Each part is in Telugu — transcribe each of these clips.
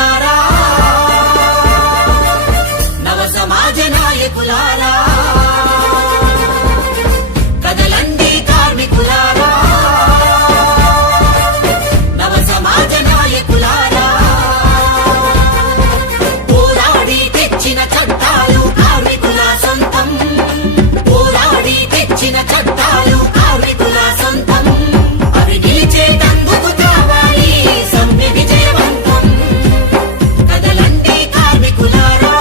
నాయకులారా, నవ సమాజ నాయకులారా, కదలండి కార్మికులారా, నవ సమాజ నాయకులారా, పోరాడి తెచ్చిన చట్టాలు కార్మికుల సొంతం, పోరాడి తెచ్చిన చట్టాలు కార్మికుల సొంతం, అవి నిలిచేటందుకు కావాలి సమ్మె విజయవంతం. కదలండి కార్మికులారా,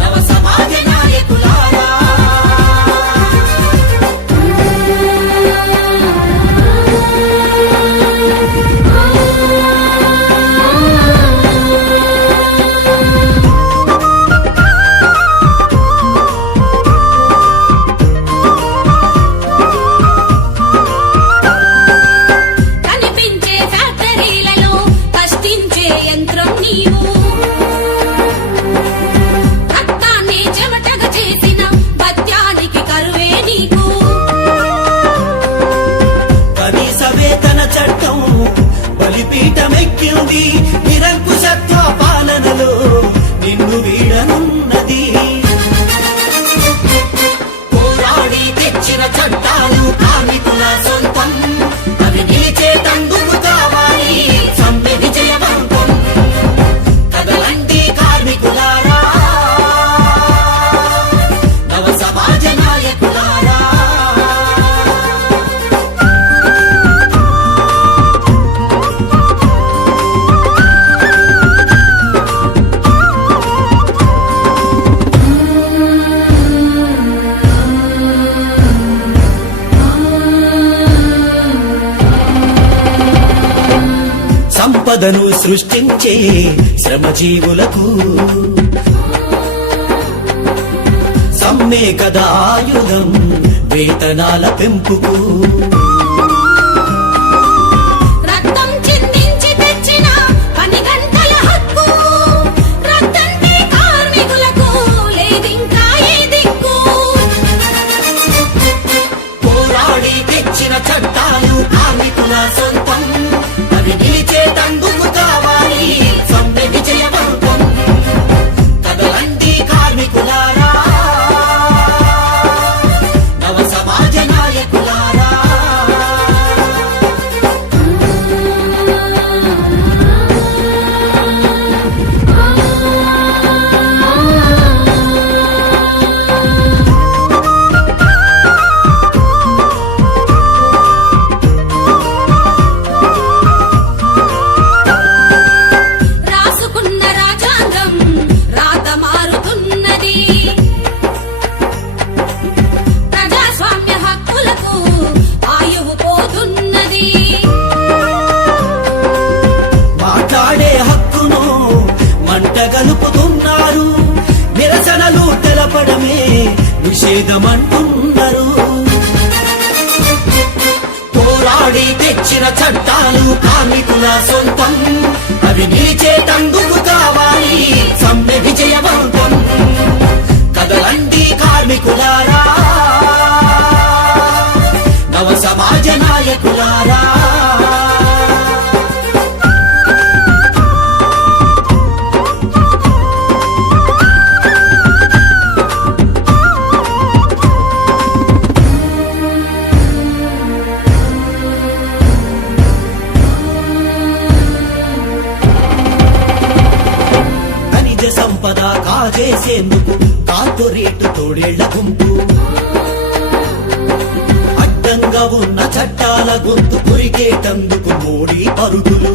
నవ సమాజ నాయకులారా. కనిపించే ఫ్యాక్టరీలలో కష్టించే యంత్రం నీవు, రక్తాన్ని చెమటగా చేసిన భత్యానికి కరువే నీకు. కనీస వేతన చట్టం బలిపీఠమెక్కింది, నిరంకుశత్వ పాలనలో నిన్ను వీడనున్నది. పోరాడి తెచ్చిన చట్టాలు కార్మికుల సొంతం, అవి నిలిచేటందుకు కావాలి సమ్మె విజయవంతం. కదలండి కార్మికులారా, నవ సమాజ నాయకులారా. సంపదను సృష్టించే శ్రమజీవులకు సమ్మె కదా ఆయుధం వేతనాల పెంపుకు. రక్తం చిందించి తెచ్చిన పని గంటల హక్కు, రక్తంటే కార్మికులకు లేదింకా ఏ దిక్కు. పోరాడి తెచ్చిన చట్టాలు కార్మికుల సొంతం, అవి నిలిచేటందుకు కావాలి సమ్మె విజయవంతం. కదలండి కార్మికులారా, నవ సమాజ నాయకులారా. రాసుకున్న రాజ్యాంగం రాత మారుతున్నది, ప్రజాస్వామ్య హక్కులకు ఆయువు పోతున్నది. మాట్లాడే హక్కును మంట గలుపుతున్నారు, నిరసనలు తెలపడమే నిషేధమంటున్నారు. పోరాడి తెచ్చిన చట్టాలు కార్మికుల సొంతం, అవి నిలిచేటందుకు కావాలి సమ్మె విజయవంతం. కదలండి కార్మికులారా, నవ సమాజ నాయకులారా. ఖనిజ సంపద కాజేసేందుకు కార్పొరేట్ తోడేళ్ల గుంపు, అడ్డంగా ఉన్న చట్టాల గొంతు కొరికేటందుకు మోడీ పరుగులు.